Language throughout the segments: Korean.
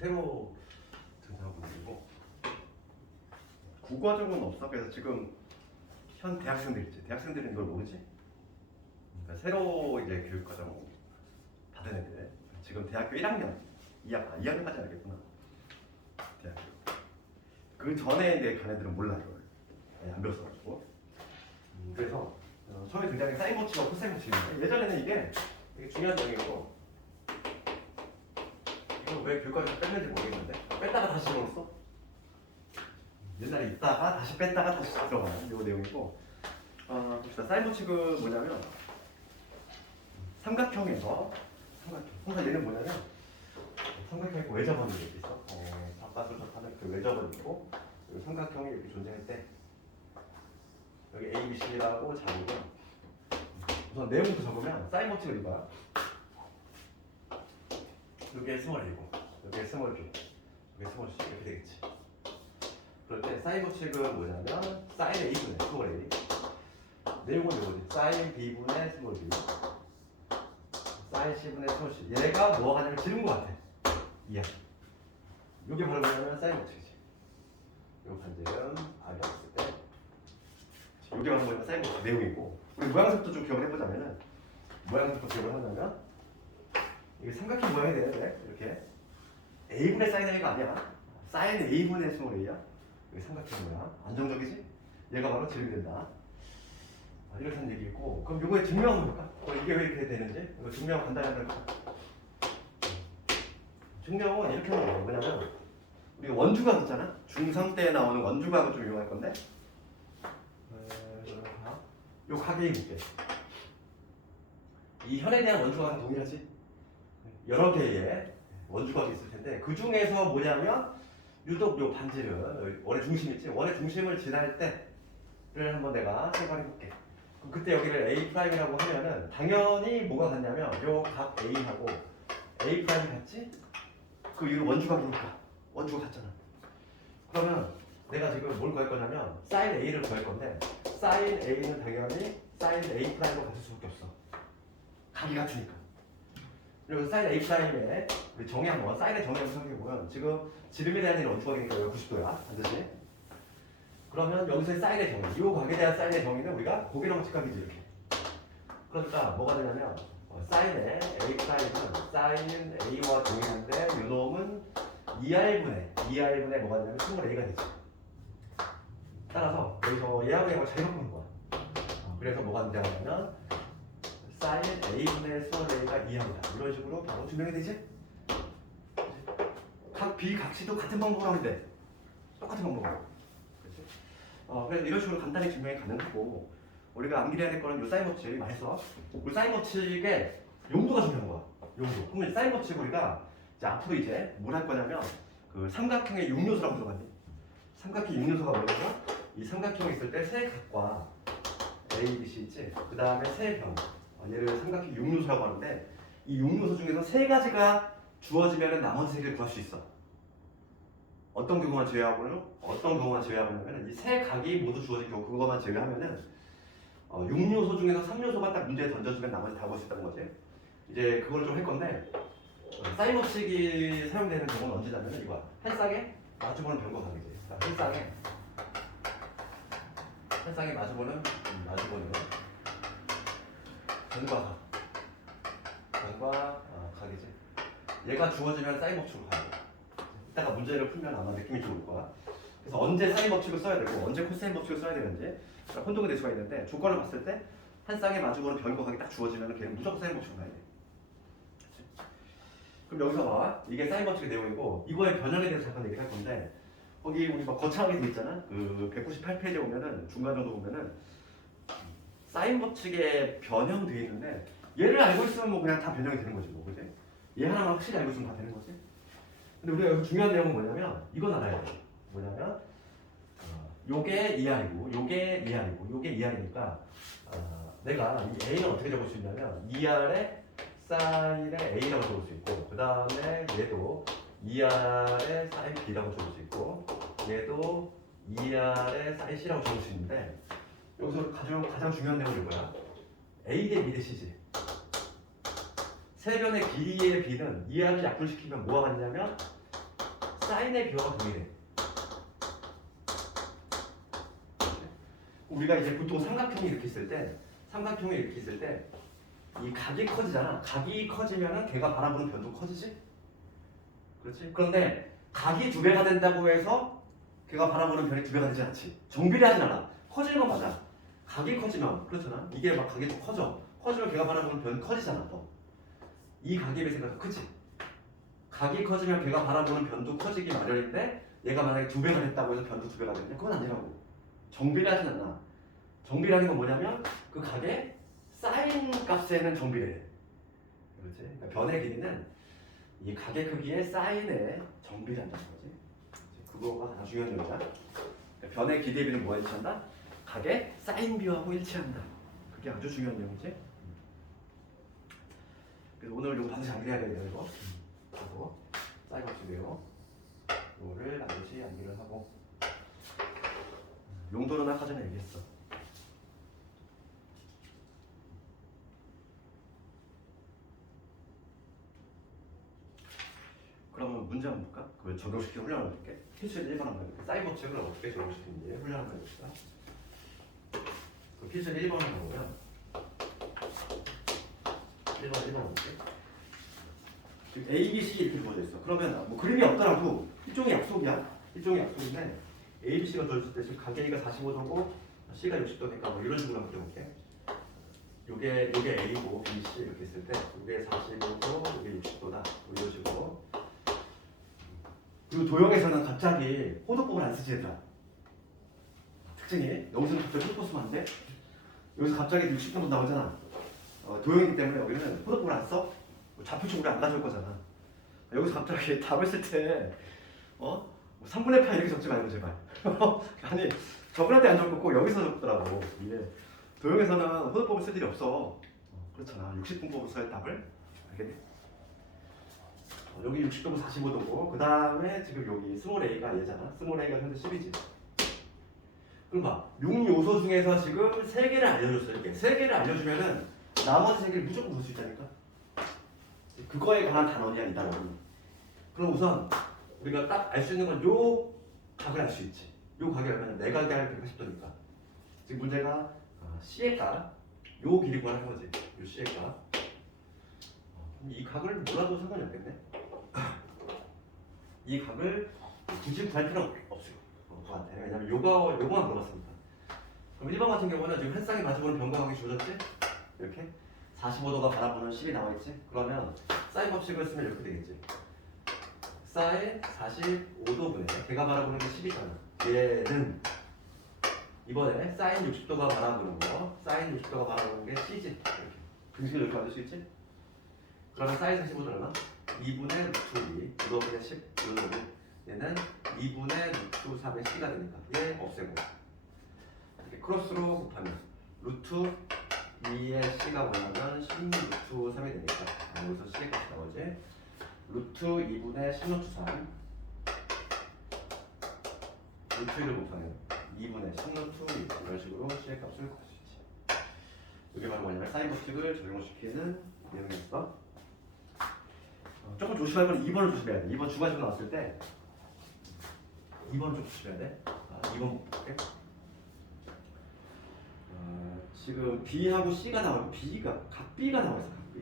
새로 등장한 분들이고 국어적은 없어. 그래서 지금 현 대학생들 있지. 대학생들은 이걸 모르지. 그러니까 새로 이제 교육과정 받은 애들 지금 대학교 1학년, 2학년까지 알겠구나. 대학교. 그 전에 내 간 애들은 몰라 이걸. 안 배웠어가지고. 그래서 처음에 등장한 사인머치와 코사인머치인데 예전에는 이게 되게 중요한 내용이고 이걸 왜 교육과정 뺐는지 모르겠는데 뺐다가 다시 집어넣었어. 옛날에 있다가 다시 뺐다가 다시 들어가는 이 내용이고 봅시다. 사인머치가 뭐냐면 삼각형에서 항상 얘는 뭐냐면 삼각형에 있고 외접원이 이렇게 있어. 바깥으로 접하는 그 외접원이 있고 삼각형이 이렇게 존재할 때 여기 A, B, C라고 잡으면 우선 내용부터 적으면 사인머치가 이거야. 여기에 스몰 A고 여기에 스몰 B 여기에 스몰 C 이렇게 되겠지. 그럴 때 사인머치가 뭐냐면 사인 A분의 스몰 A 내용은 이거지. 사인 B분의 스몰 B 사인 C분의 스몰 C 얘가 뭐가 가냐면 지른 것 같아. 이해. 이게 바로 뭐냐면 사인머치지. 요 반지름 R이라고 했을 때 이게 바로 뭐냐면 사인머치 내용이고 우리 모양새부터 좀 기억을 해보자면은 모양새부터 기억을 하자면 이게 삼각형 모양이 되는데 이렇게 A분의 사인 A가 아니야. 사인 A분의 스몰 A야. 이게 삼각형 모양 안정적이지? 얘가 바로 지름이 된다. 이렇다는 얘기고 그럼 이거의 증명을 볼까? 이게 왜 이렇게 되는지 이거 증명 간단히 할까? 증명은 이렇게 하는 거예요. 뭐냐면 우리 원주각 있잖아. 중3 때 나오는 원주각을 좀 이용할 건데 요 각의 무게 이 현에 대한 원주각은 동일하지? 여러 개의 원주각이 있을 텐데 그 중에서 뭐냐면 유독 요 반지름 원의 중심 있지? 원의 중심을 지날 때를 한번 내가 생각해 볼게. 그때 여기를 A'이라고 하면은 당연히 뭐가 같냐면 요 각 A하고 A' 같지? 그 이유는 원주각이니까 원주각 같잖아. 그러면 내가 지금 뭘 구할 거냐면 사인 A를 구할 건데 사인 A는 당연히 사인 A' 과 같을 수밖에 없어. 각이 같으니까. 그리고 사인 A'의 우리 정의 한번 사인의 정의 한번 생각해보면 지금 지름에 대한 원주각이니까 여기 90도야 반드시. 그러면 여기서의 사인의 정의 이 각에 대한 사인의 정의는 우리가 고개랑 직각이지 이렇게. 그러니까 뭐가 되냐면 사인의 A' 는 사인 A와 동일한데 이 놈은 2R분의 뭐가 되냐면 스몰 A가 되지. 따라서 여기서 얘하고 얘하고 잘 바꾸는 거야. 그래서 뭐가 된다면 사인 A분의 스몰 A가 2합니다. 이런 식으로 바로 증명이 되지? 각 B, 각 C도 같은 방법으로 하면 돼. 똑같은 방법으로. 그렇지? 그래서 이런 식으로 간단히 증명이 가능하고 우리가 암기해야 될 거는 이 사인 법칙 많이 써. 우리 사인 법칙의 용도가 중요한 거야. 용도. 그러면 사인 법칙 우리가 이제 앞으로 이제 뭘 할 거냐면 그 삼각형의 육요소라고 들어봤니? 삼각형 육요소가 뭐냐면 이 삼각형이 있을 때 세 각과 A, B, C 있지? 그 다음에 세 변. 얘를 삼각형 육요소라고 하는데 이 육요소 중에서 세 가지가 주어지면 나머지 세 개를 구할 수 있어. 어떤 경우만 제외하고는 이 세 각이 모두 주어진 경우 그거만 제외하면은 6요소 중에서 3요소만 딱 문제에 던져주면 나머지 다 구할 수 있다는 거지. 이제 그걸 좀 할 건데 사인 법칙이 사용되는 경우는 언제냐면 이거야. 한 쌍에 마주보는 변과 각이지. 한 쌍에 마주보는 변과 각이지. 얘가 주어지면 사인 법칙으로 가야 돼. 이따가 문제를 풀면 아마 느낌이 좋을 거야. 그래서 언제 사인 법칙을 써야 되고 언제 코사인 법칙을 써야 되는지 혼동이 될 수가 있는데 조건을 봤을 때 한 쌍에 마주보는 변과 각이 딱 주어지면 걔는 무조건 사인 법칙으로 가야 돼. 그치? 그럼 여기서 봐. 이게 사인 법칙의 내용이고 이거의 변형에 대해서 잠깐 얘기할 건데 거기 우리 막 거창하게 돼 있잖아. 그 198페이지에 보면은 중간 정도 보면은 사인 법칙에 변형돼 있는데 얘를 알고 있으면 뭐 그냥 다 변형이 되는 거지 뭐 그지? 얘 하나만 확실히 알고 있으면 다 되는 거지. 근데 우리가 여기 중요한 내용은 뭐냐면 이건 알아야 돼. 뭐냐면 요게 2R이고 요게 2R이고 요게 2R이니까 내가 이 A는 어떻게 적을 수 있냐면 2R에 사인의 A라고 적을 수 있고 그 다음에 얘도 2R에 사인 B라고 적을 수 있고 얘도 2R에 사인 C라고 적을 수 있는데 여기서 가장 중요한 내용이 뭐야? A 대 B 대 C지. 세 변의 길이의 B는 2R을 약분시키면 뭐가 같냐면 사인의 비호가 동일해. 우리가 이제 보통 삼각형이 이렇게 있을 때 이 각이 커지잖아. 각이 커지면은 걔가 바라보는 변도 커지지? 그렇지? 그런데 각이 두 배가 된다고 해서 걔가 바라보는 변이 두 배가 되지 않지. 정비례하진 않아. 커지는 건 맞아. 각이 커지면 그렇잖아. 이게 막 각이 더 커져. 커지면 걔가 바라보는 변이 커지잖아. 더. 이 각의 배세가 더 크지. 각이 커지면 걔가 바라보는 변도 커지기 마련인데 얘가 만약에 두 배가 됐다고 해서 변도 두 배가 되냐? 그건 아니라고. 정비례하진 않아. 정비라는 건 뭐냐면 그 각의 사인 값에는 정비례해. 그렇지? 그러니까 변의 길이는 이 각의 크기의 사인에 정비례한다는 거지. 그거가 가장 중요한 점이야. 그러니까 변의 기대의 비는 뭐에 일치한다? 각의 사인 비하고 일치한다. 그게 아주 중요한 내용이지. 그래서 오늘 이거 반드시 암기해야 되는 이거. 하고 사인 법칙이에요. 이거를 반드시 암기를 하고 용도는 아까 전에 얘기했어. 그러면 문제 한번 볼까? 그걸 적용시키는 훈련 한번 해볼게. 필수의 1번 한번 해볼게. 사인 법칙을 어떻게 적용시키는지 훈련 한번 해봅시다. 그 필수의 1번 하는 거고요. 1번 한번 볼게. 지금 A, B, C 이렇게 주어져 있어. 그러면 뭐 그림이 없더라도 일종의 약속이야. 일종의 약속인데 A, B, C가 주어졌을 때 지금 각 A가 45도고 C가 60도니까 뭐 이런 식으로 한번 그려볼게. 요게 A고 B, C 이렇게 있을 때 요게 45도, 요게 60도다. 뭐 이런 식으로. 그리고 도형에서는 갑자기 호도법을 안 쓰지 얘들아. 특징이 여기서는 갑자기 호도법 쓰면 안 돼. 여기서 갑자기 60도 나오잖아. 도형이기 때문에 여기는 호도법을 안 써. 좌표축 우리 안 가져올 거잖아. 여기서 갑자기 답을 쓸 때 3분의 8 이렇게 적지 말고 제발. 아니 적을 때 안 적고 꼭 여기서 적더라고. 이게 도형에서는 호도법을 쓸 일이 없어. 그렇잖아. 60분법을 써야 답을. 알겠니? 여기 60도고 45도고 그 다음에 지금 여기 스몰 a가 얘잖아. 스몰 a가 현재 10이지. 그럼 봐. 6요소 중에서 지금 3개를 알려줬어. 이렇게 3개를 알려주면은 나머지 3개를 무조건 볼 수 있다니까. 그거에 관한 단원이 아니다. 그럼 우선 우리가 딱 알 수 있는 건 요 각을 알 수 있지. 요 각이 얼마냐? 내각이 할 180도니까. 지금 문제가 C의 각, 요 길이 구하는 거지. 요 C의 각. 이 각을 몰라도 상관이 없겠네. 이 각을 굳이 구할 필요는 없어요. 왜냐면 요거만 물어봤습니다. 그럼 1번 같은 경우는 지금 한 쌍이 마주보는 변광각이 주어졌지? 이렇게 45도가 바라보는 10이 나와있지? 그러면 사인 법칙을 쓰면 이렇게 되겠지. 사인 45도분의 걔가 바라보는 게 10이잖아. 얘는 이번에 사인 60도가 바라보는 거, 사인 60도가 바라보는 게 C지. 이렇게 등식을 이렇게 만들 수 있지? 그러면 사인 45도 얼마? 2분의 루트 2, 이거분의 10, 얘는 2분의 루트 3의 C가 되니까 얘 없애고 이렇게 크로스로 곱하면 루트 2의 C가 뭐냐면 10 루트 3이 되니까 여기서 C의 값이 나오지. 루트 2분의 10 루트 3 루트 1을 곱하면 2분의 10 루트 2 이런 식으로 C의 값을 구할 수 있지. 이게 바로 뭐냐면 사인 법칙을 적용시키는 내용이었어. 조금 조심할 건 2번을 조심해야 돼. 2번 주관식으로 나왔을 때 2번을 좀 조심해야 돼. 2번 볼게. 지금 B하고 C가 나오고 각 B가 나와 있어. 각 B.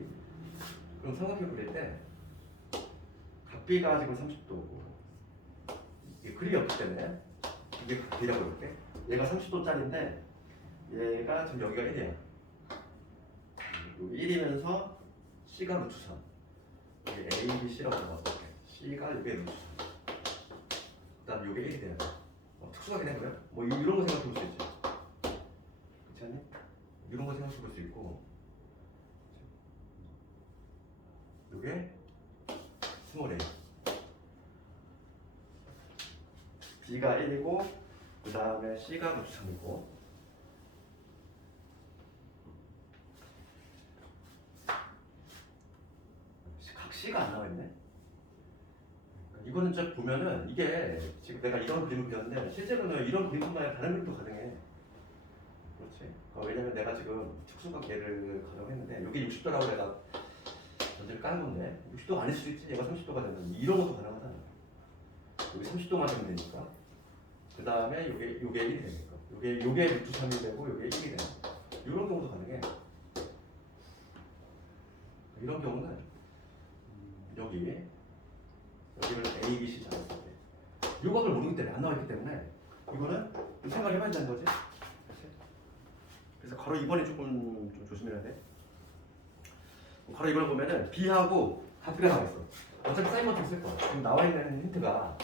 그럼 삼각형 그릴 때 각 B가 지금 30도고 이게 글이 없기 때문에 이게 각 B라고 해볼게. 얘가 30도짜리인데 얘가 지금 여기가 1이야. 1이면서 C가 루트 3. 이게 A, B, C라고 나왔을 때 C가 이게 루트 3. 그다음 요게 1이 돼야 돼. 특수하게 된 거야? 뭐 이런 거 생각해 볼 수 있지. 그렇지 않니? 이런 거 생각해 볼 수 있고 요게 스몰 a B가 1이고 그 다음에 C가 루트 3이고 각 C가 안 나와있네. 이거는 좀 보면은 이게 지금 내가 이런 그림을 그렸는데 실제로는 이런 그림뿐만 아니라 다른 그림도 가능해. 그렇지. 왜냐면 내가 지금 특수각 얘를 가정했는데 여기 60도라고 내가 전제를 까는 건데 60도가 아닐 수도 있지. 얘가 30도가 되면 이런 것도 가능하잖아. 여기 30도 맞으면 되니까. 그 다음에 요게 1이 되니까. 요게 루트 3이 되고 요게 1이 되는 거. 이런 경우도 가능해. 이런 경우는 여기를 A, B, C 잡았을 때 요각을 모르기 때문에 안 나와있기 때문에 이거는 생각을 해봐야 되는 거지. 그래서 괄호 2번이 조금 좀 조심해야 돼. 괄호 2번을 보면은 B하고 같은 게 나와있어. 어차피 사인 버튼 쓸 거야. 지금 나와있는 힌트가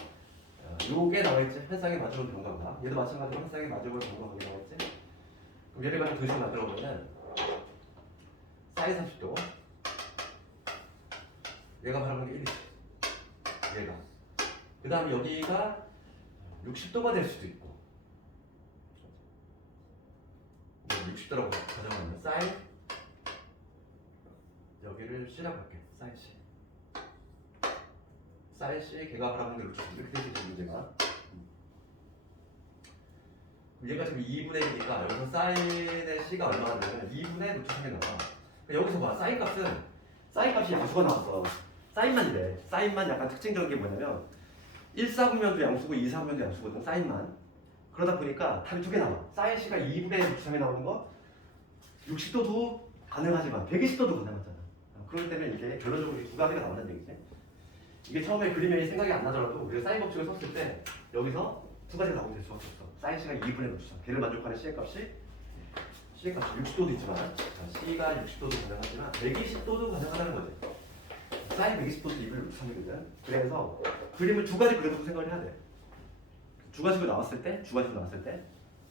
요게 나와있지. 한 쌍에 마주보는 경과가. 얘도 마찬가지로 한 쌍에 마주보는 경과가 나와있지. 그럼 얘를 가지고 도식을 만들어 보면 사인 30도 얘가 바라보는 게 1이지. 얘가. 그 다음에 여기가 60도가 될 수도 있고 60도라고 가정하면 사인 여기를 C라고 할게. 사인 C. 사인 C 걔가 바라보는 게 루트 이렇게 되지 문제가. 얘가 지금 2분의 1이니까 여기서 사인의 C가 얼마나 되냐면 2분의 루트 3이 나와. 그러니까 여기서 봐. 사인 값이 양수가 나왔어. 사인만이래. 사인만 약간 특징적인 게 뭐냐면 1사분면도 양수고 2사분면도 양수거든. 사인만. 그러다 보니까 답이 두 개 나와. 사인 C가 2분의 루트 3이 나오는 거 60도도 가능하지만 120도도 가능하잖아. 그렇기 때문에 이게 결론적으로 두 가지가 나온다는 얘기지. 이게 처음에 그림이 생각이 안 나더라도 우리가 사인 법칙을 썼을 때 여기서 두 가지가 나오게 될 수밖에 없어. 사인 C가 2분의 루트 3. 걔를 만족하는 C의 값이 60도도 있지만 C가 60도도 가능하지만 120도도 가능하다는 거지. 사인 120도도 2분의 루트 3이거든. 그래서 그림을 두 가지 그려놓고 생각을 해야 돼. 두 가지로 나왔을 때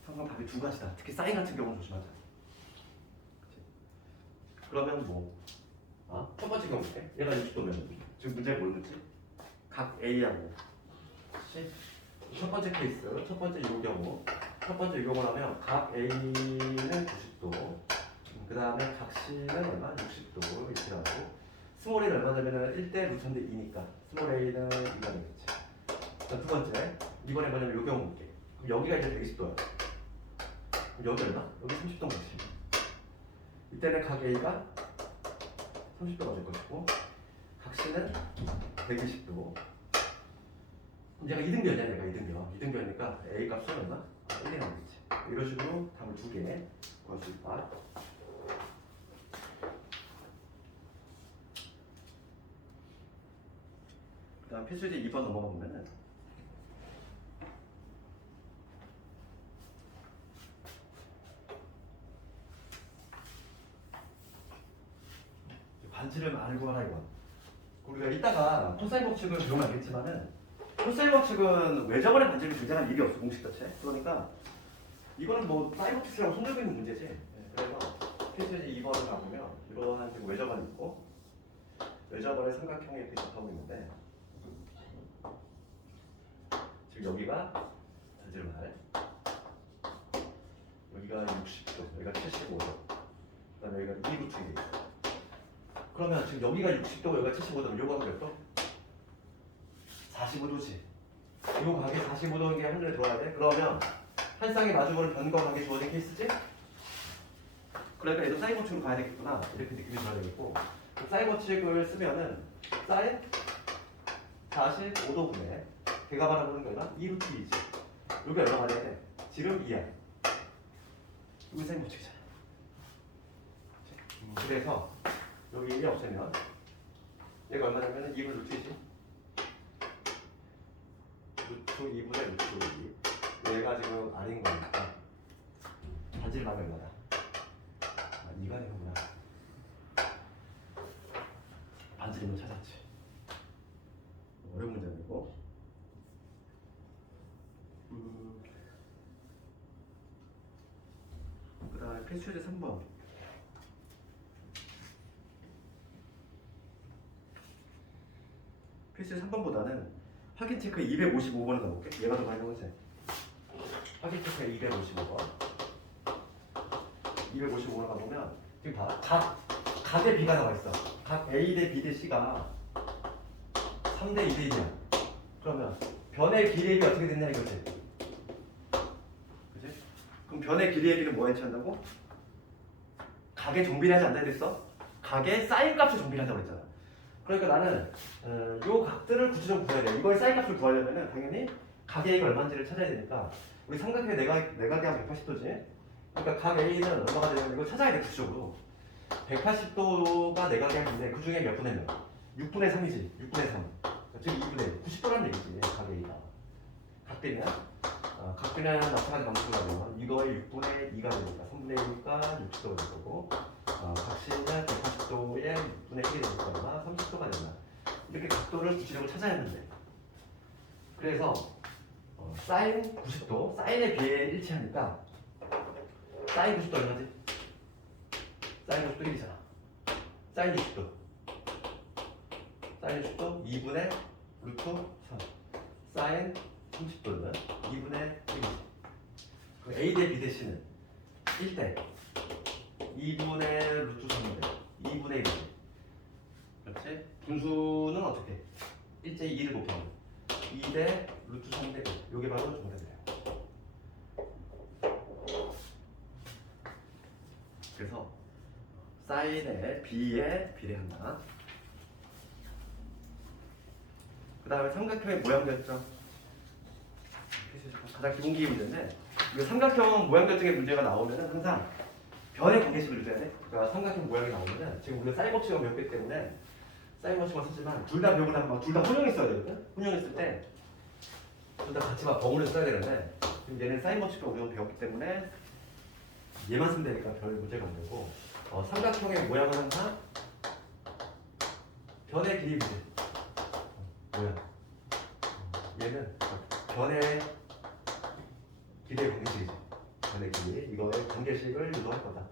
항상 답이 두 가지다. 특히 사인 같은 경우는 조심하자. 그치? 그러면 첫 번째 경우 볼게. 얘가 60도면 지금 문제에 뭘 넣지? 각 A하고 C. 첫 번째 케이스, 첫 번째 이 경우 하면 각 A는 90도, 그 다음에 각 C는 얼마? 60도 이렇게 하고 스몰 A는 얼마 되면은 1대 루트인데 2니까 스몰 A는 2가 되겠지. 자, 두 번째 이번에 뭐냐면 이 경우 볼게. 그럼 여기가 이제 120도야. 그럼 여기 얼마? 여기 30도 맞지. 이때는 각 A가 30도 맞을 것이고 각 C는 120도. 얘가 2등변이야. 얘가 2등변이니까 A 값은 얼마? 1이 나오겠지. 이런 식으로 답을 두 개 구할 수 있다. 그 다음 필수제 2번 넘어가 보면은 반지름 알고 하라 이거. 우리가 이따가 코사인 법칙을 배우면 알겠지만은 코사인 법칙은 외접원의 반지름이 굉장한 일이 없어. 공식 자체. 그러니까 이거는 사인 법칙이라고 손들고 있는 문제지. 그래서 필수제 2번을 가보면 이러한 지금 외접원이 있고 외접원의 삼각형이 이렇게 접하고 있는데 지금 여기가 반지름 알, 여기가 60도, 여기가 75도, 그 다음에 여기가 2루트 1. 그러면 지금 여기가 60도고 여기가 75도면 요거 하면 몇 도? 45도지. 요 각이 45도인 게 한눈에 들어와야 돼? 그러면 한 쌍에 마주보는 변과 각이 주어진 케이스지? 그러니까 얘도 사인 법칙으로 가야 되겠구나. 이렇게 느낌이 들어야 되겠고 사인 법칙을 쓰면은 사인 45도분의 걔가 바라보는 게 얼마? 2루트 2지. 여기 얼마 가야 돼? 지름 2야. 이게 사인 법칙이잖아. 그래서 여기 1이 없으면 얘가 얼마냐면 2분의 루트 2지. 루트 2분의 루트 2. 얘가 지금 R인 거니까 반지름 하면 얼마다? 2가 되는구나. 반지름을 찾았지. 어려운 문제 아니고. 그 다음에 필수제 3번. 필수 3번보다는 확인 체크 255번을 가볼게. 얘가 더 많이 나오지. 확인 체크 255번. 255번을 가보면 지금 봐. 각의 B가 나와 있어. 각 A 대 B 대 C가 3대 2대 1이야. 그러면 변의 길이의 B 어떻게 됐냐 이거지. 그치? 그럼 변의 길이의 B는 뭐에 취한다고? 각의 정비례하지 않나 그랬어? 각의 사인 값을 정비하자고 그랬잖아. 그러니까 나는 요 각들을 구체적으로 구해야 돼. 이걸 사인 값을 구하려면은 당연히 각 A가 얼마인지를 찾아야 되니까 우리 삼각형의 내각이 180도지. 그러니까 각 A는 얼마가 되냐면 이걸 찾아야 돼 구체적으로. 180도가 내각이 하는데 그 중에 몇 분의 몇? 6분의 3이지. 6분의 3. 즉 2분의 90도라는 얘기지. 각 A가. 각들이나 각들이나 나타나는 방식으로 하면 이거의 6분의 2가 되니까 3분의 1이니까 60도가 될 거고 각시는 180도에 6분의 1이 되니까 얼마? 30도가 된다. 이렇게 각도를 구체적으로 찾아야 하는데 그래서 사인 90도, 사인에 비해 일치하니까 사인 90도 얼마지? 사인 90도 1이잖아. 사인 60도. 사인 60도 2분의 루트 3. 사인 30도는 2분의 1이지. A 대 B 대 C는 1대 2분의 루트 3인데 2분의 1이지. 그렇지? 분수는 어떻게? 1제 2를 곱하면 2대 루트 3대 1. 요게 바로 정답이에요. 그래서 사인에 B에 비례한다. 그 다음에 삼각형의 모양 결정. 가장 기본기의 문제인데 이거 삼각형 모양 결정의 문제가 나오면은 항상 변의 관계식을 넣어야 돼. 그러니까 삼각형 모양이 나오면은 지금 우리가 사인 법칙을 배웠기 때문에 사인 법칙만 쓰지만 둘 다 배우고 나면 둘 다 혼용했어야 되거든. 혼용했을 때 둘 다 같이 막 버무려 써야 되는데 지금 얘는 사인 법칙도 우리가 배웠기 때문에 얘만 쓰면 되니까 별 문제가 안 되고 삼각형의 모양은 항상 변의 길이 문제. 모양. 얘는 변의 길이의 관계식이지. 변의 길이. 이거의 관계식을 유도할 거다.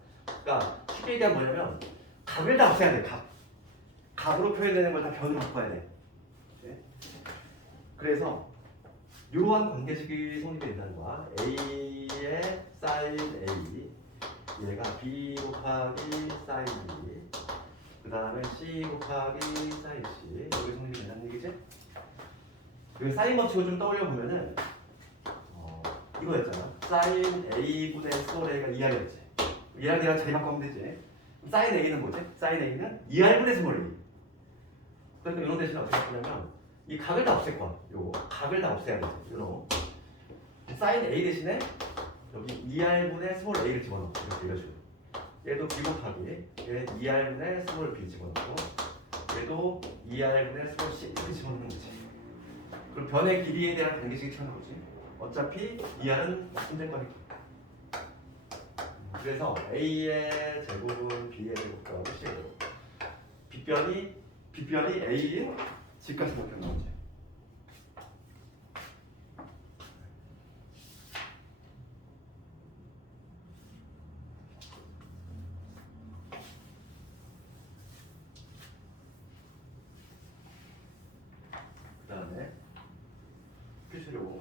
그러니까 쉽게 얘기하면 뭐냐면 각을 다 없애야 돼. 각으로 표현되는 걸 다 변으로 바꿔야 돼. 네? 그래서 이러한 관계식이 성립이 된다는 거야. A의 사인 A 얘가 B 곱하기 사인 B 그 다음에 C 곱하기 사인 C 여기 성립이 된다는 얘기지? 그 사인 법칙을 좀 떠올려 보면은 이거였잖아. 사인 A분의 스몰 A가 2R이었지. 2R이랑 자리 바꾸면 되지. 사인 A는 뭐지? 사인 A는 2R분의 스몰 A. 그러니까 이런 대신에 어떻게 하냐면 이 각을 다 없앨 거야. 요 각을 다 없애야 되지. 이런 사인 A 대신에 여기 2R분의 스몰 A를 집어넣고 이렇게 이런 식으로. 얘도 B 곱하기 얘 2R분의 스몰 B 집어넣고 얘도 2R분의 스몰 C 이렇게 집어넣는 거지. 그럼 변의 길이에 대한 관계식이 찾아오지. 어차피 2R은 힘들 거니까. 그래서 A의 제곱은 B의 제곱과 C고 빗변이 A인 집값이 목표 나오지. 그 다음에 필수로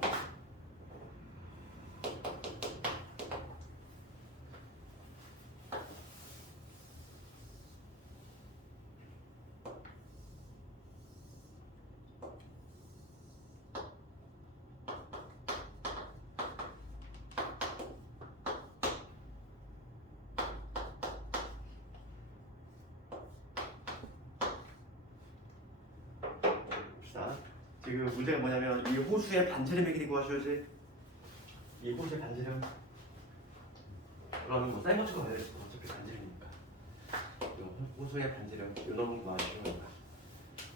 지금 문제가 뭐냐면 이 호수의 반지름의 길이 구하셔야지. 이 호수의 반지름. 그러면 뭐 사인 법칙도 가야 돼. 어차피 반지름이니까. 호수의 반지름 이런 거 아시면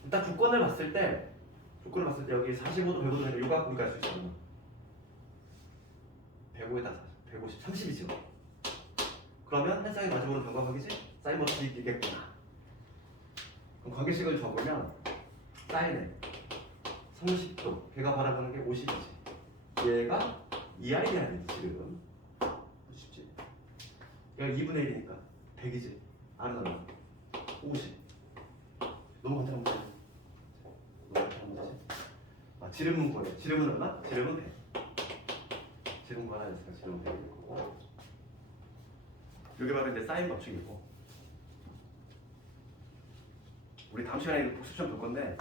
일단 조건을 봤을 때 여기 45도 105도니까 요거 갖고 우리가 할 수 있잖아. 105에다 150, 30이죠. 그러면 한 쌍의 마지막으로 변광하기지? 사인 법칙이 있겠구나. 그럼 관계식을 적으면 사인은 30도 걔가 바라보는 게 50이지. 얘가 2R이 돼야 돼 지금. 쉽지? 얘가 2분의 1이니까 100이지. R은 얼마? 50. 너무 간단한 문제. 너무 간단한 문제지. 지름은 구해. 지름은 얼마? 지름은 100. 지름 구하라 했으니까 지름은 100일 거고. 여기 바로 이제 사인 법칙이고. 우리 다음 시간에 복습 좀 볼 건데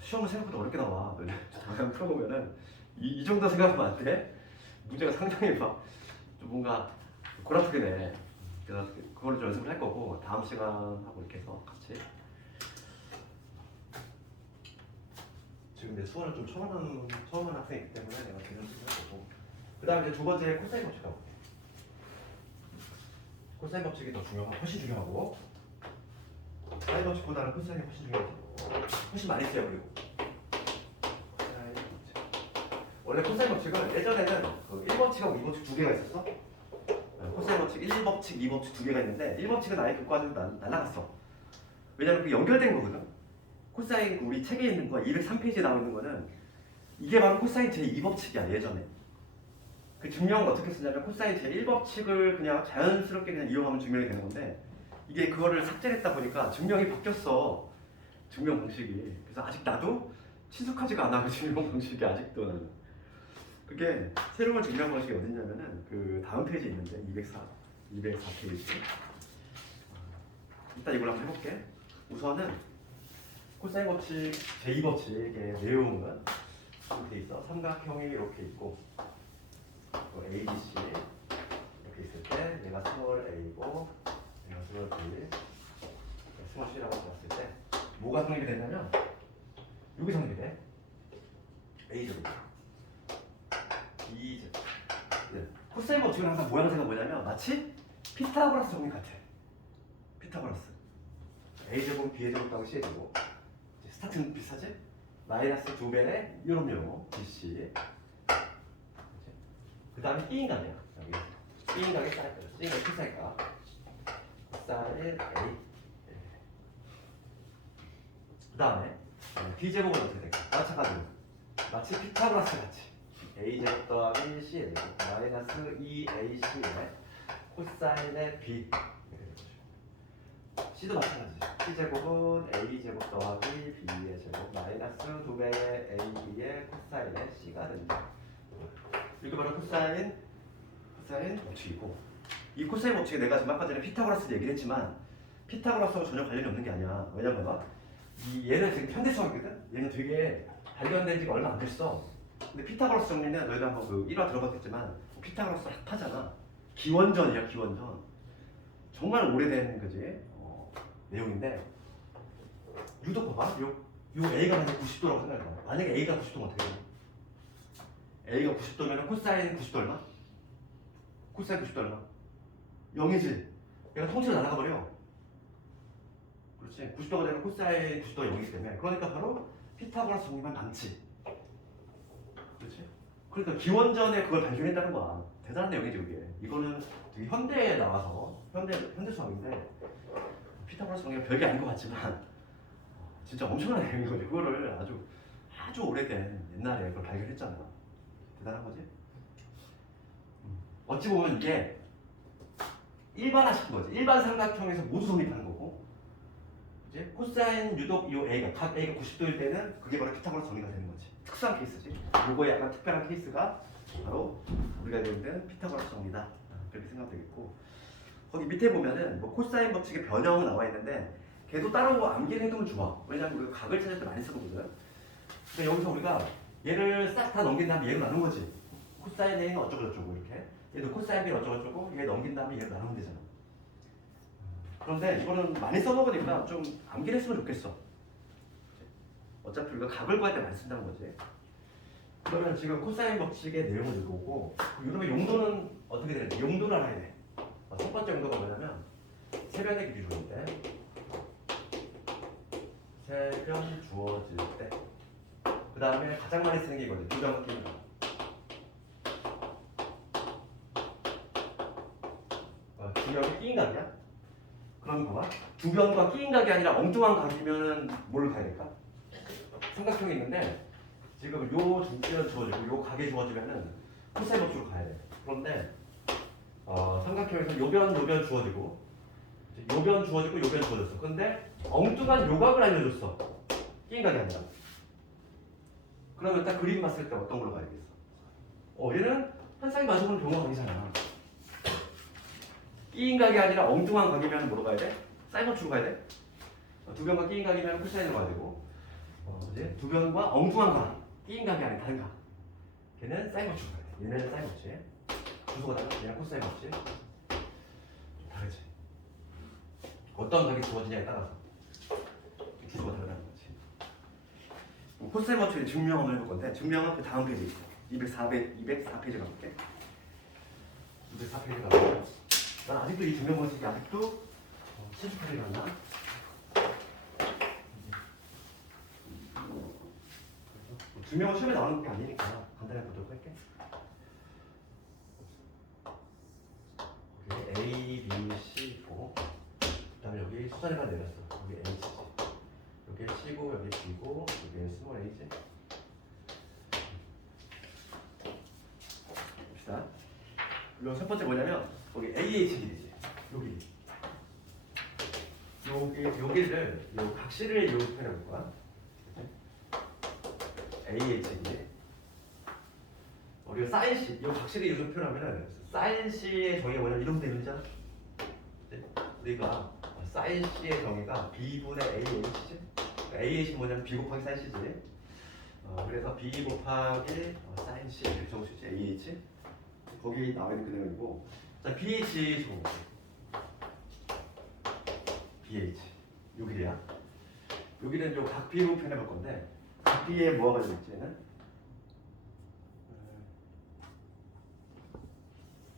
시험은 생각보다 어렵게 나와. 당장 풀어보면은 이 정도 생각하면 안 돼? 문제가 상당히 막 좀 뭔가 골아프게 돼. 그래서 그걸 좀 연습을 할 거고 다음 시간하고 이렇게 해서 같이 지금 내 수원을 좀 처음 하는 학생이기 때문에 내가 계속 쓰는 거고. 그 다음에 이제 두 번째 코사인 법칙 가볼게. 코사인 법칙이 더 중요하고 훨씬 중요하고 사인 법칙보다는 코사인이 훨씬 중요하죠. 훨씬 많이 써요. 그리고 코사인 법칙. 원래 코사인 법칙은 예전에는 그 1법칙하고 2법칙 두 개가 있었어. 코사인 법칙 1법칙, 2법칙 두 개가 있는데 1법칙은 아예 교과서에서 날라갔어. 왜냐면 그게 연결된 거거든. 코사인 우리 책에 있는 거 203페이지에 나와 있는 거는 이게 바로 코사인 제2법칙이야 예전에. 그 증명은 어떻게 쓰냐면 코사인 제1법칙을 그냥 자연스럽게 그냥 이용하면 증명이 되는 건데 이게 그거를 삭제했다 보니까 증명이 바뀌었어. 증명 방식이. 그래서 아직 나도 친숙하지가 않아 그 증명 방식이 아직도 나는. 그게 새로운 증명 방식이 어딨냐면은 그 다음 페이지에 있는데 204페이지. 일단 이걸 한번 해볼게. 우선은 코사인 법칙 제2법칙의 내용은 이렇게 있어. 삼각형이 이렇게 있고 ABC 이렇게 있을 때 내가 스몰 A고 내가 스몰 B 스몰 C라고 봤을 때 뭐가 성립이 되냐면 여기 성립이 돼. A제곱 B제곱. 네. 코사인 법칙은 항상 모양새가 뭐냐면 마치 피타고라스 정리 같아. 피타고라스 A제곱 B제곱 더하기 C제곱 스타트는 비슷하지? 마이너스 2배의 이런 BC. 그 다음에 B인각이야. 여기 B인각의 사인, B인각의 P사이가 사인 A. 그 다음에 B제곱은 어떻게 될까? 마찬가지로 마치 피타고라스 같이 A제곱 더하기 C제곱 마이너스 2AC의 코사인의 B 이렇게 되죠. C도 마찬가지. C제곱은 A제곱 더하기 B의 제곱 마이너스 2배의 AB의 코사인의 C가 된다. 이게 바로 코사인 법칙이고 이 코사인 법칙에 내가 지금 아까 전에 피타고라스 얘기를 했지만 피타고라스하고 전혀 관련이 없는 게 아니야. 왜냐면 봐. 얘는 지금 현대수학이거든? 얘는 되게 발견된 지가 얼마 안 됐어. 근데 피타고라스 정리는 너희도 한번 그 1화 들어봤겠지만 피타고라스 핫하잖아. 기원전이야 기원전. 정말 오래된 거지 내용인데 유독 봐봐. 요 A가 만약에 90도라고 생각해봐. 만약에 A가 90도면 어떻게 돼? A가 90도면 코사인 90도 얼마? 코사인 90도 얼마? 0이지. 얘가 통째로 날아가 버려. 그렇지. 90도가 되면 코사인 90도가 0이기 때문에 그러니까 바로 피타고라스 정리만 남지. 그렇지. 그러니까 기원전에 그걸 발견했다는 거야. 대단한 내용이지 그게. 이거는 되게 현대에 나와서 현대 수학인데 피타고라스 정리가 별게 아닌 것 같지만 진짜 엄청난 내용인 거지. 그거를 아주 오래된 옛날에 그걸 발견했잖아. 대단한 거지? 어찌 보면 이게 일반화시킨 거지. 일반 삼각형에서 모두 성립하는 거고 이제 코사인 유독 이 A가 각 A가 90도일 때는 그게 바로 피타고라스 정리가 되는 거지. 특수한 케이스지. 요거에 약간 특별한 케이스가 바로 우리가 배우는 피타고라스 정리다. 그렇게 생각되겠고 거기 밑에 보면은 뭐 코사인 법칙의 변형은 나와 있는데 걔도 다른 거 암기를 해두면 좋아. 왜냐면 우리가 각을 찾을 때 많이 쓰거든. 근데 여기서 우리가 얘를 싹 다 넘긴 다음에 얘를 나눈 거지. 코사인 A는 어쩌고저쩌고 이렇게. 얘도 코사인 B는 어쩌고저쩌고 얘 넘긴 다음에 얘를 나누면 되잖아. 그런데 이거는 많이 써먹으니까 좀 암기를 했으면 좋겠어. 어차피 우리가 각을 구할 때 많이 쓴다는 거지. 그러면 지금 코사인 법칙의 내용을 읽어보고 이놈의 용도는 어떻게 되는지 용도를 알아야 돼. 첫 번째 용도가 뭐냐면 세변의 길이 주어질 때 세변 주어질 때 그 다음에 가장 많이 쓰는 게 이거지. 두변과 끼인각. 두변이 끼인각이야? 그럼 봐봐. 두변과 끼인각이 아니라 엉뚱한 각이면 뭘 가야 될까? 삼각형이 있는데 지금 요 두 변 주어지고 요 각이 주어지면은 코사인 법칙으로 가야 돼. 그런데 삼각형에서 요변 주어지고 요변 주어지고 요변 주어졌어. 근데 엉뚱한 요각을 알려줬어. 끼인각이 아니라. 그러면 딱 그림 봤을 때 어떤 걸로 가야겠어? 얘는 현상이 맞아보는 경우가 아니잖아. 끼인각이 아니라 엉뚱한 각이면 뭐로 가야 돼? 사인 법칙으로 가야 돼? 두변과 끼인각이면 코사인으로 가야 되고 이제 두변과 엉뚱한 각, 끼인각이 아닌 다른 각 걔는 사인 법칙으로 가야 돼. 얘네는 사인 법칙 주소가 달라. 얘는 코사인 법칙 좀 다르지. 어떤 각이 주어지냐에 따라서 주소가 다르다는 거지. 코사인 법칙의 증명을 해볼 건데 증명은 그 다음 페이지 있어. 204페이지 가볼게. 204페이지 가볼게. 난 아직도 이 증명 법칙이 아직도 70페이지 갔나? 증명은 시험에 나오는 게 아니니까 간단하게 보도록 할게. 여기 A, B, C 있고 그다음에 여기 수선해가 내렸어. 여기 H지. 여기 C고 여기 B고 여기 스몰 A지. 봅시다. 그리고 첫 번째 뭐냐면 여기 AH 길이지. 여기 여기를 요 각실을 이용해서 표현해볼 거야. AH 길이. 우리가 사인 C, 이 각실을 이용해서 표현하면은 사인 C의 정의가 뭐냐면 이런 되는잖아. 우리가 사인 C의 정의가 B분의 AH지. 그러니까 AH는 뭐냐면 B 곱하기 사인 C지. 그래서 B 곱하기 사인 C 이렇게 적을 수 있지. AH. 거기 나와 있는 그대로이고. 자, BH 좀 BH. 요 길이야. 여기는 요 각 B로 표현해 볼 건데 각 B에 뭐가 되겠지는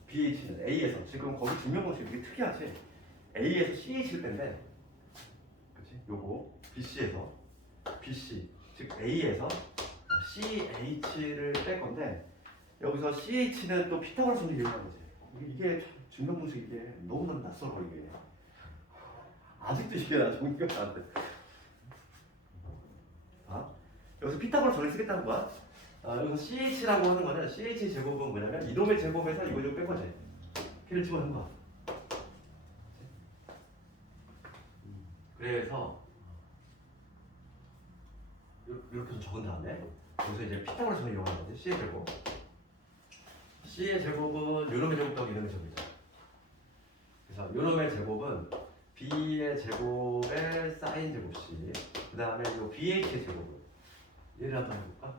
BH는 A에서 지금 거기 증명 방식이 되게 특이하지. A에서 CH를 뺀대. 그렇지? 요거 BC에서 BC 즉 A에서 CH를 뺄 건데 여기서 CH는 또 피타고라스 정리 이용하는 거지. 이게 증명 방식 이게 너무너무 낯설어 이게. 아직도 이게 나 종이가 나한테. 여기서 피타고라스 정리 쓰겠다는 거야. 여기서 CH라고 하는 거는 CH 제곱은 뭐냐면 이놈의 제곱에서 이거 좀 뺀 거지. 걔를 집어넣은 거야. 그래서 이렇게 좀 적은 다음에 여기서 이제 피타고라스를 이용하는 거지. C의 제곱. C의 제곱은 요놈의 제곱 더하기 요놈의 제곱이죠. 그래서 요놈의 제곱은 B의 제곱의 사인 제곱 C. 그 다음에 요 BH의 제곱은 얘를 한번 해볼까?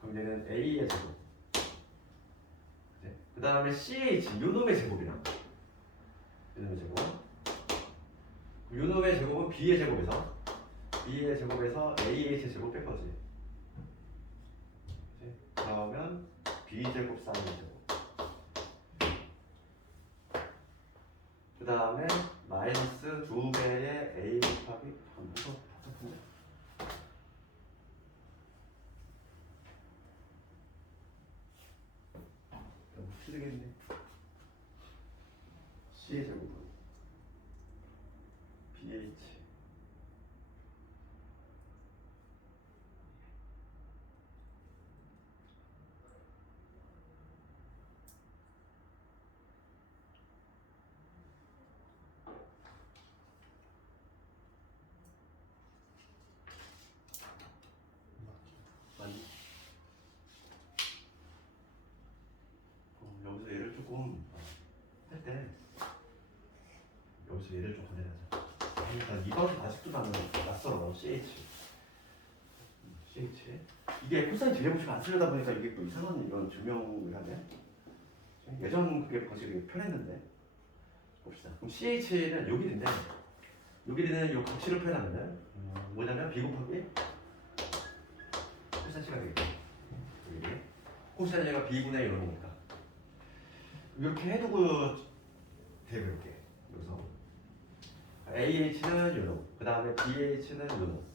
그럼 얘는 A의 제곱. 그 다음에 CH, 요놈의 제곱이랑 요놈의 제곱. 요놈의 제곱은 B의 제곱에서 AH의 제곱 뺄 거지. 그러면 B제곱 사인 제곱. 그 다음에 마이너스 2배의 A 곱하기 무슨 복잡한데? 너무 틀리겠네. C의 제곱은 BH 맞니? 여기서 얘를 조금 할 때 여기서 얘를 좀 건드려자. 그러니까 이 방식 아직도 나는 낯설어. CH 이게 코사인 제곱식 안 쓰려다 보니까 이게 또 이상한 이런 증명을 하네. 예전 그게 방식이 되게 편했는데 봅시다. 그럼 CH는 요 길인데 요 길이는 요 각실을 표현하면은 뭐냐면 B 곱하기 코사인 C가 되겠죠. 여기 코사인 C가 B분의 0이니까 이렇게 해두고 대볼게. 여기서 AH는 요놈, 그 다음에 BH는 요놈.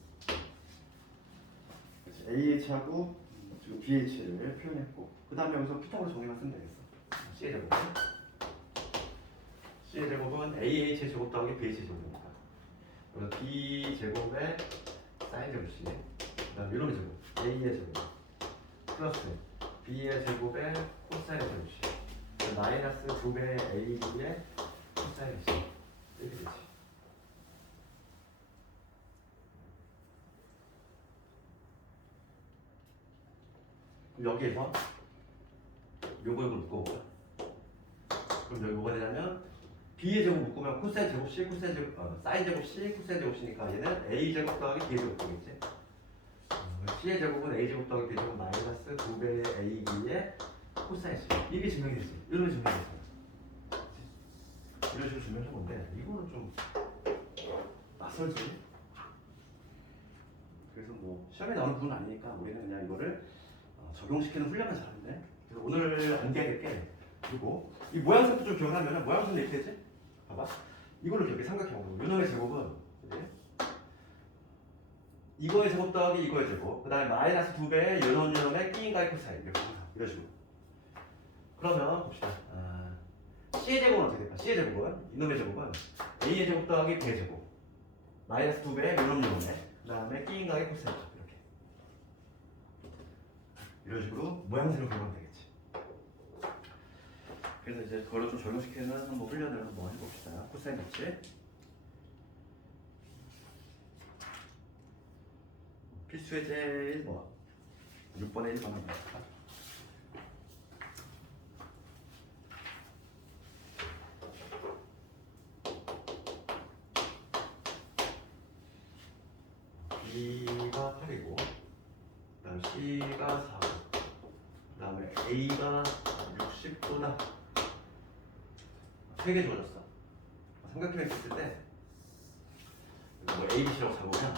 AH하고 지금 BH를 표현했고, 그 다음에 여기서 피타고라스 정리만 쓰면 되겠어. C의 제곱은 AH의 제곱 더하기 BH의 제곱이니까. 그래서 B 제곱의 사인 제곱 C, 그 다음에 요놈의 제곱, A의 제곱, 플러스 B의 제곱의 코사인 제곱 C, 마이너스 2배의 AB의 코사인 C. 이렇게 되지. 여기에서 요거 묶어볼까? 그럼 여기 뭐가 되냐면 B의 제곱 묶으면 코사인 제곱 C, 코사인 제곱, 사인 제곱 C, 코사인 제곱 C니까 얘는 A 제곱 더하기 B 제곱 되겠지? C의 제곱은 A 제곱 더하기 B 제곱 마이너스 2배의 AB의 코사인 C. 이게 증명이지. 이런 증명이지. 이런 식으로 증명한 건데 이거는 좀 낯설지. 그래서 뭐 시험에 나오는 부분은 아니니까 우리는 그냥 이거를 적용시키는 훈련만 잘하면 돼. 그래서 오늘 암기해야 될 게 그리고 이 모양새부터 좀 기억하면 모양새는 이렇게 되지? 봐봐. 이걸로 이렇게 삼각형으로 요놈의 제곱은 그지? 이거의 제곱 더하기 이거의 제곱 그 다음에 마이너스 2배의 요놈의 끼인가의 코사인 이렇게 이런 식으로. 그러면 봅시다. C의 제곱은 어떻게 될까? C의 제곱은 이놈의 제곱은 A의 제곱 더하기 B의 제곱 마이너스 2배의 요놈의 그 다음에 끼인가의 코사인 이렇게 이런 식으로 모양새를 그리면 되겠지. 그래서 이제 그걸 좀 적용시키는 한번 훈련을 한번 해봅시다. 코사인 법칙. 필수의 제일 6번의 1번 한번 해볼까? B가 8이고 그 다음 C가 4고 그 다음에 A가 60도다. 3개 주어졌어. 삼각형을 했을 때 뭐 A, B, C라고 잡으면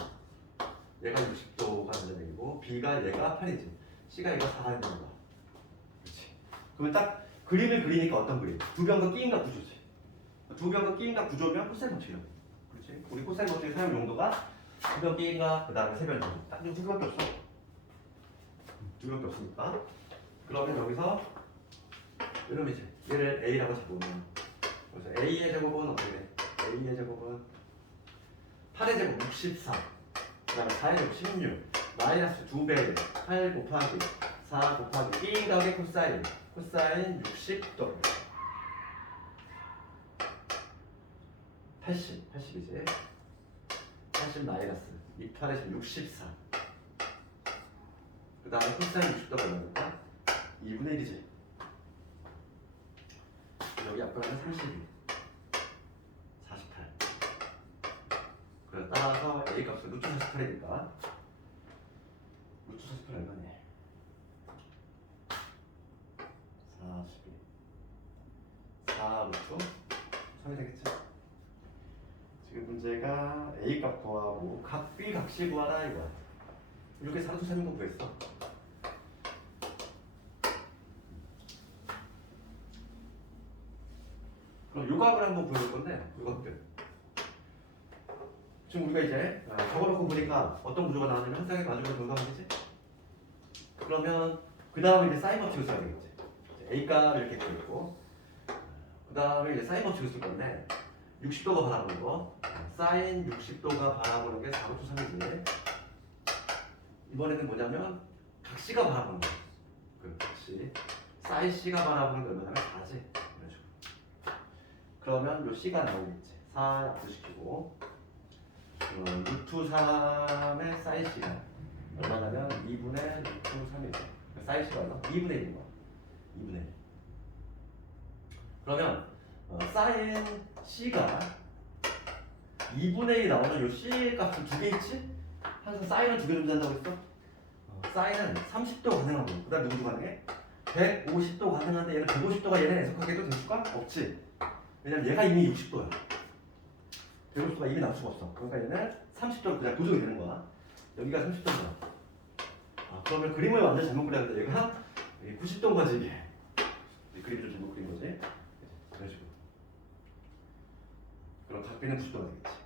얘가 60도가 되는 얘기고 B가 얘가 8이지 C가 얘가 4가 되는 거야. 그렇지. 그러면 딱 그림을 그리니까 어떤 그림? 두 변과 끼인각 구조지. 두 변과 끼인각 구조면 코사인 법칙이라고. 그렇지. 우리 코사인 법칙의 사용 용도가 두 변 끼인각 그 다음에 세 변 정도. 딱 두 개밖에 없어. 두 개밖에 없으니까. 그러면 여기서 이러면 이제 얘를 A라고 잡으면 그래서 A의 제곱은 어떻게 돼? A의 제곱은 8의 제곱 64 그 다음에 4의 제곱 16 마이너스 2배 8 곱하기 4 곱하기 끼인각의 코사인 60도 80이지 80 마이너스 28의 제곱 64 그 다음에 코사인 60도가 얼마니까? 2분의 1이지 여기 앞으로는 32 48 그래서 따라서 A 값은 루트 48이니까 루트 48 얼마니? 42 4 루트 3이 되겠지? 지금 문제가 A 값 구하고 각 B 각시 구하라 이거야. 이렇게 산수 세는 구했어. 그럼 요각을 한번 보여줄 건데 요각들 지금 우리가 이제 적어놓고 보니까 어떤 구조가 나왔냐면 한 쌍의 마주보고 돌감이지. 그러면 그 다음에 이제 사인 법칙을 써야 되겠지. A 값을 이렇게 그렸고 그 다음에 이제 사인 법칙을 쓸 건데 60도가 바라보는 거 사인 60도가 바라보는 게 4루트 3이지. 이번에는 뭐냐면 각시가 바라보는 거. 그 각시 사인 C가 바라보는 게 얼마냐면 4지. 이런 식으로. 그러면 요 C가 나오겠지. 4 약분시키고 루트 3의 사인 C가 얼마냐면 2분의 루트 3이죠. 사인 C가 얼마? 2분의 1인 거야. 2분의 1. 그러면 사인 C가 2분의 1이 나오는 요 C 값은 두 개 있지? 항상 사인은 두 개 존재한다고 했어? 사인은 30도 가능하고 그 다음 누구도 가능해? 150도 가능한데 얘는 150도가 얘는 애석하게도 될 수가 없지. 왜냐면 얘가 이미 60도야. 150도가 이미 나올 수가 없어. 그러니까 얘는 30도로 그냥 고정이 되는 거야. 여기가 30도인 거야. 그러면 그림을 완전 잘못 그렸는데 얘가 90도인 거지 이게. 그림을 좀 잘못 그린 거지. 그런 식으로. 그럼 각비는 90도가 되겠지.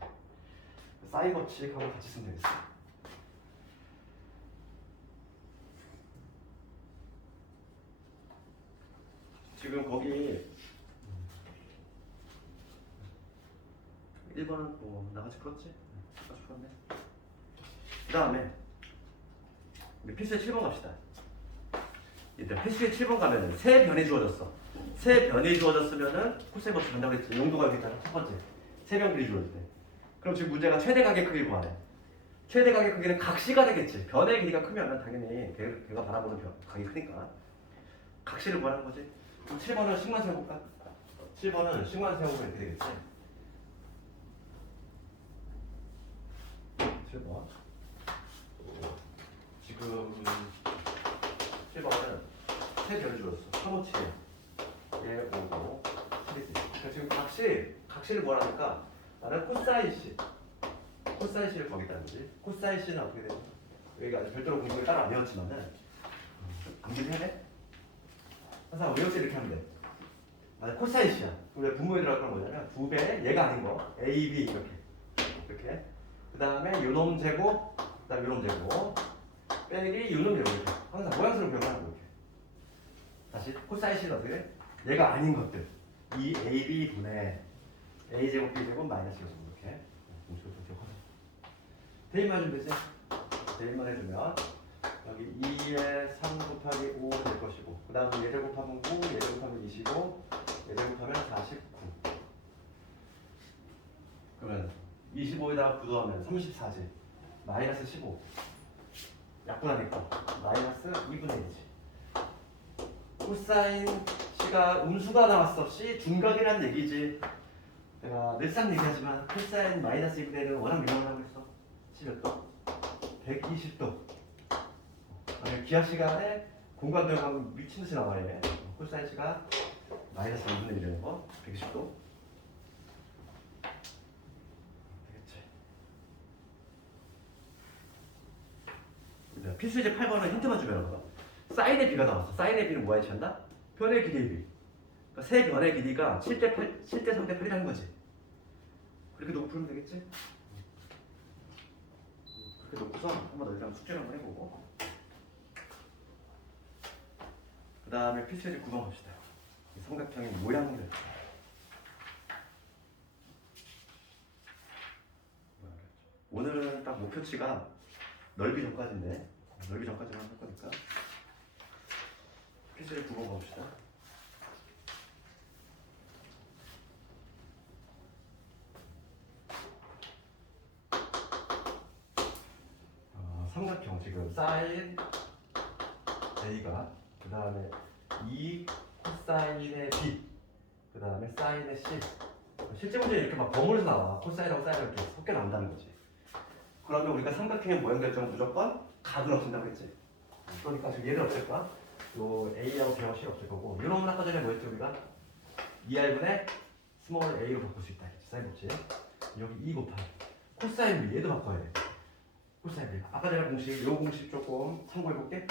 사인 법칙하고 같이 쓰면 되겠어. 지금 거기 1번은 뭐 나같이 풀었지? 나같이 풀었네. 그 다음에 우리 필수의 7번 갑시다. 일단 필수의 7번 가면은 세 변이 주어졌어. 세 변이 주어졌으면은 코사인 법칙 간다고 했지. 용도가 여기 있잖아. 첫 번째 세 변이 주어질 때. 그럼 지금 문제가 최대 각의 크기 구하래. 최대 각의 크기는 각시가 되겠지. 변의 길이가 크면 당연히 걔가 바라보는 각이 크니까 각시를 구하는 거지. 그럼 7번은 식만 세워볼까? 7번은 식만 세워보면 이렇게 되겠지. 7번 지금 7번은 세 변을 주었어. 357 얘 5고 7이지. 그러니까 지금 각시를 뭐라니까 나는 코사인 C 코사인 C를 거기다 놓지. 코사인 C는 어떻게 되냐? 여기가 아주 별도로 공식을 따로 안 배웠지만은 암기를 해야 돼? 항상 외웠을 때 이렇게 하면 돼. 만약 코사인이야. 우리가 분모에 들어갈 건 뭐냐면 2배 얘가 아닌 거 A, B 이렇게 그 다음에 요놈 제곱 그 다음에 요놈 제곱 빼기 요놈 제곱 이렇게 항상 모양새로 표현하는 거 이렇게. 다시 코사인은 어떻게 돼? 얘가 아닌 것들 이 A, B 분의 A 제곱 B 제곱 마이너스 요놈 이렇게 공식을 좀 기억하세요. 대입만 해주면 되지? 대입만 해주면 여기 2에 3 곱하기 5 될 것이고 그 다음에 얘를 곱하면 9, 얘를 곱하면 25 얘를 곱하면 49 그러면 25에다가 9 더하면 34지 마이너스 15 약분하니까 마이너스 2분의 1이지 코사인 C가 음수가 나왔어 C 중각이란 얘기지 내가 늘상 얘기하지만 코사인 마이너스 2분의 1은 워낙 유명하다고 했어 C 몇 도? 120도 기하 시간에 공간 변화가 미친 듯이 나와요. 코사인 C가 마이너스 2분의 1이라는 거 120도 되겠지. 필수제 8번은 힌트만 주면 알아. 사인의 B가 나왔어. 사인의 B는 뭐에 취한다? 변의 길이의 B. 그러니까 세 변의 길이가 7대 8, 7대 3대 8이라는 거지. 그렇게 놓고 풀면 되겠지? 그렇게 놓고서 한번 너희랑 숙제를 한번 해보고 그 다음에 필수제 9번 봅시다. 삼각형의 모양들. 오늘은 딱 목표치가 넓이 전까지인데 넓이 전까지만 할 거니까 필수제 9번 봅시다. 삼각형 지금 사인 A가 그 다음에 2 코사인의 B 그 다음에 사인의 C 실제 문제 이렇게 막 버무려서 나와 코사인하고 사인하고 이렇게 섞여 나온다는 거지. 그러면 우리가 삼각형의 모양 결정은 무조건 각을 없앤다고 했지. 그러니까 지금 얘를 없앨 거야. 요 A하고 B하고 C 없앨 거고 이놈은 아까 전에 뭐였지 우리가 2R분의 스몰 A로 바꿀 수 있다 했지. 사인 법칙 여기 2 곱하기 코사인 B 얘도 바꿔야 돼. 코사인 B 아까 전에 공식 요 공식 조금 참고해 볼게.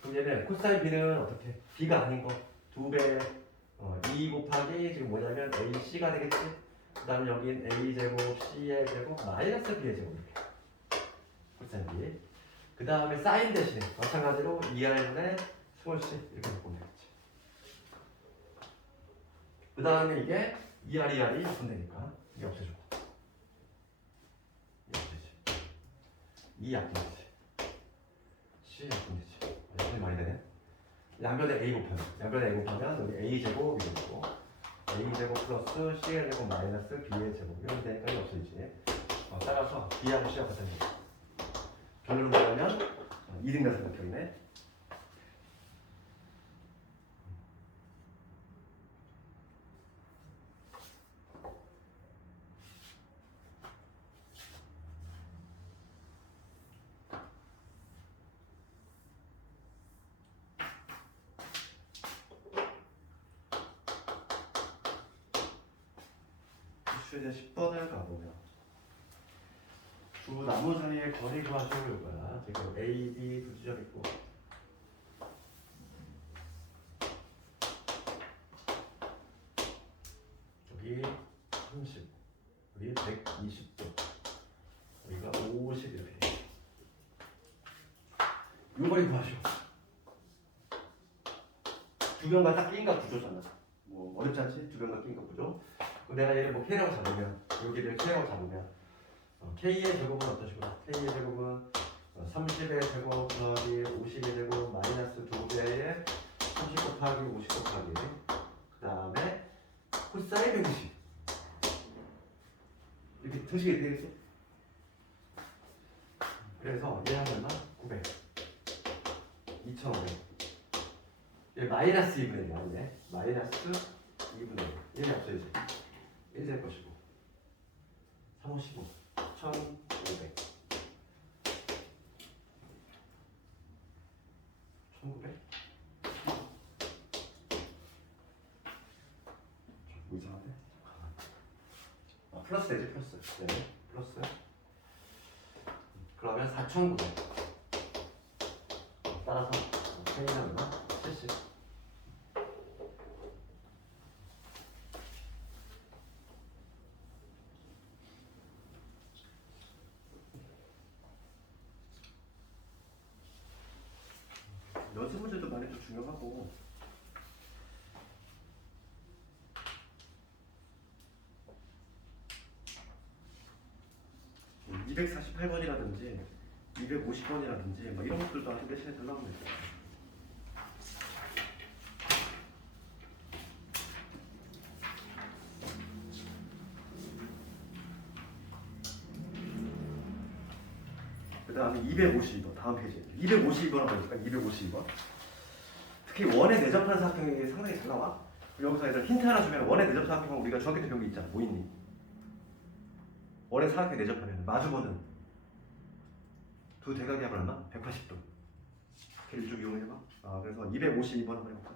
그럼 얘는 코사인 B는 어떻게? B가 아닌 거 2배 2 곱하기 지금 뭐냐면 AC가 되겠지? 그 다음에 여긴 A제곱 C의 제곱 마이너스 B의 제곱 이렇게 코사인 B 그 다음에 사인 대신에 마찬가지로 2R분의 스몰 C 이렇게 바꾸면 되겠지. 그 다음에 이게 2R이 약분되니까 이게 없애줘. 이게 없애지. 2 약분되지. C 약분되지. 약분이 많이 되네. 양변에 A 곱하면 여기 A제곱 이게 되고 A제곱 플러스 C의 제곱 마이너스 B의 제곱 이런 데니까 이게 없어지지. 따라서 B하고 C하고 같은 거 결론을 말하면 2등변 삼각형이네. 이제 10번을 가보면 두 나무 사이의 거리 구하시는 거야. 지금 A, B 두 지점 있고 여기 30 여기 120도 여기가 50 이렇게 이 거리 구하시오. 두 변과 딱 끼인각 구조잖아. 뭐 어렵지 않지? 두 변과 끼인각 구조. 내가 얘를 뭐 K라고 잡으면 여기를 K라고 잡으면 K의 제곱은 어떤 식으로? K의 제곱은 30의 제곱 더하기 50의 제곱 마이너스 2배의 30 곱하기 50 곱하기 그 다음에 코사인 150 이렇게 등식이 되겠지? 그래서 얘 하면 900 2500 얘 마이너스 2분의 1 아니네 마이너스 2분의 1 얘는 없어야지 1 될 것이고 355 1500 1900 뭐 이상한데? 플러스 되지 플러스 네 플러스 그러면 그래서 4,900. 따라서 K는 얼마? 70. 연습 문제도 많이 좀 중요하고. 248번이라든지 250번이라든지 뭐 이런 것들도 아주 내신에 들어갑니다. 그 다음에 252번 다음 페이지 252번을 보니까 252번 특히 원의 내접하는 사각형이 상당히 잘 나와. 여기서 얘들 힌트 하나 주면 원의 내접 사각형 우리가 중학교 때 배운 게 있잖아. 뭐 있니? 원의 사각형 내접하면 마주보는 두 대각의 합은 얼마? 180도. 걔를 좀 이용해봐. 그래서 252번 한번 해볼까?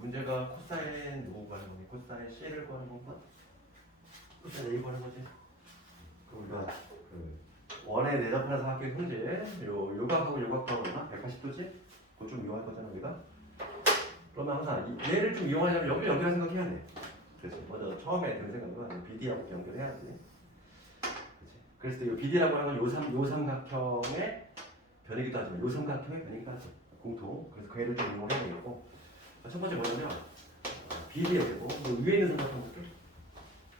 문제가 코사인 누구 구하는 거니? 코사인 C를 구하는 건가? 코사인 A 구하는 거지? 우리가 그 원의 내접하는 사각형 현재 요각하고 요각하고 얼마? 180도지? 그거 좀 이용할 거잖아 우리가. 그러면 항상 얘를 좀 이용하려면 여기를 연결 생각해야 돼. 그렇지. 먼저 처음에 든 생각은 BD하고 연결해야지. 그렇지. 그래서 이 BD라고 하는 건 요 삼각형의 변이기도 하지만 요 삼각형의 변이기도 하지. 공통. 그래서 그 애를 좀 이용해야 되겠고. 첫 번째 뭐냐면 BD의 제곱, 위에 있는 삼각형 볼게.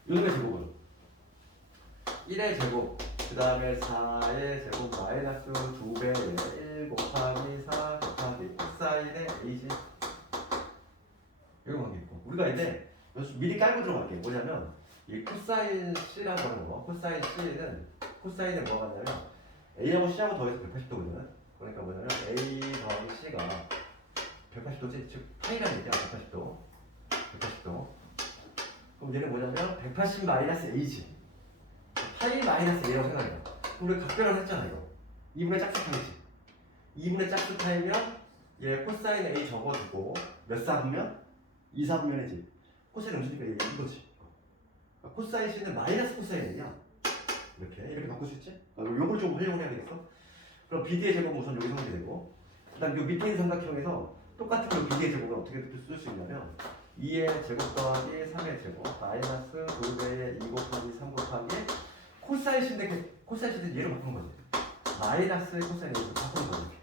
이놈의 제곱은 1의 제곱, 그 다음에 4의 제곱 마이너스 2배의 1 곱하기 4 곱하기 코사인의 A지. 이런 관계 있고 우리가 이제 그래서 미리 깔고 들어갈게. 뭐냐면 이 코사인 C라고 하는 거, 코사인 코사인은 뭐가 같냐면 A하고 C하고 더해서 180도거든. 그러니까 뭐냐면 A 더하기 C가 180도지, 즉 파이라는 얘기야. 180도. 그럼 얘는 뭐냐면 180 마이너스 A지. 파이 마이너스 A라고 생각해요. 그럼 우리 각별을 했잖아 이거. 2분의 짝수파이지. 2분의 짝수파이면 얘 코사인 A 적어주고 몇 사분면? 2, 4분면이지. 코사인 음수니까 이거지. 그러니까 코사인 C는 마이너스 코사인 A야. 이렇게 바꿀 수 있지? 요걸 좀 활용을 해야 되겠어. 그럼 BD의 제곱은 우선 여기 성립이 되고, 그 다음 요 밑에 있는 삼각형에서 똑같은 거 BD의 제곱을 어떻게 쓸 수 있냐면 2의 제곱 더하기 3의 제곱 마이너스 2배의 2 곱하기 3 곱하기 코사인 C인데 코사인 C인데 얘를 바꾸는 거지. 마이너스 코사인 A를 바꾸는 거지.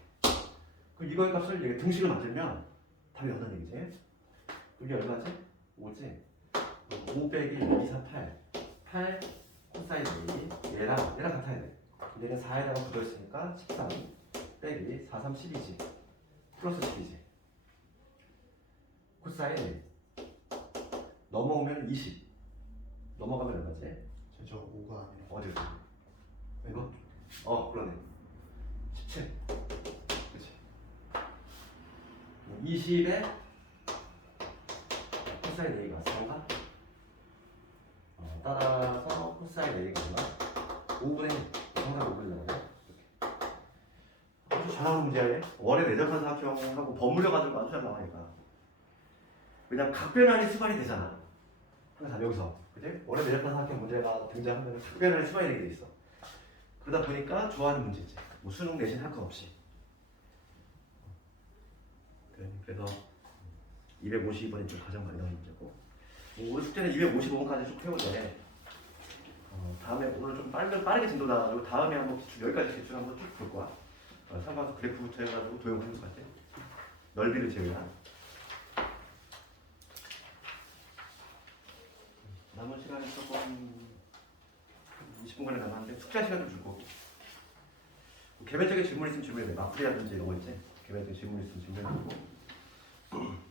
그럼 이거의 값을 얘 등식을 만들면 답이 어떤 얘기지? 이게 얼마지? 5지? 5 빼기 2, 4, 8 코사인 A 얘랑 같아야 돼. 얘는 4에다가 붙어있으니까 13 빼기 4, 3, 12지. 플러스 12지. 코사인 넘어오면 20 넘어가면 얼마지? 저 5가 아니라 어디서? 이거? 그러네. 17 그치? 20에 코사인 A가 4가 따라서 코사인 A가 얼마? 5분의 1 정답 5분이잖아요. 아주 잘하는 문제야. 원의 내접한 사각형하고 버무려 가지고 아주 잘 나와니까. 왜냐면 각변환이 수반이 되잖아. 항상 여기서 그지? 원의 내접한 사각형 문제가 등장하면 각변환이 수반이 되게 돼 있어. 그러다 보니까 좋아하는 문제지. 뭐 수능 내신 할 거 없이. 그래서 252번이 좀 가장 많이 나오는 문제고. 우리 숙제는 255번까지 쭉 해오는데 다음에 오늘 좀 빠르게 진도 나가지고 다음에 한번 여기까지 기출 한번 쭉 볼 거야. 참고해서 그래프부터 해가지고 도형을 해볼 때 넓이를 제외한. 남은 시간이 조금 20분간에 남았는데 숙제 시간 좀 줄 거고. 개별적인 질문 있으면 질문해. 마플이라든지 이런 거 있지. 개별적인 질문 있으면 질문해 주고.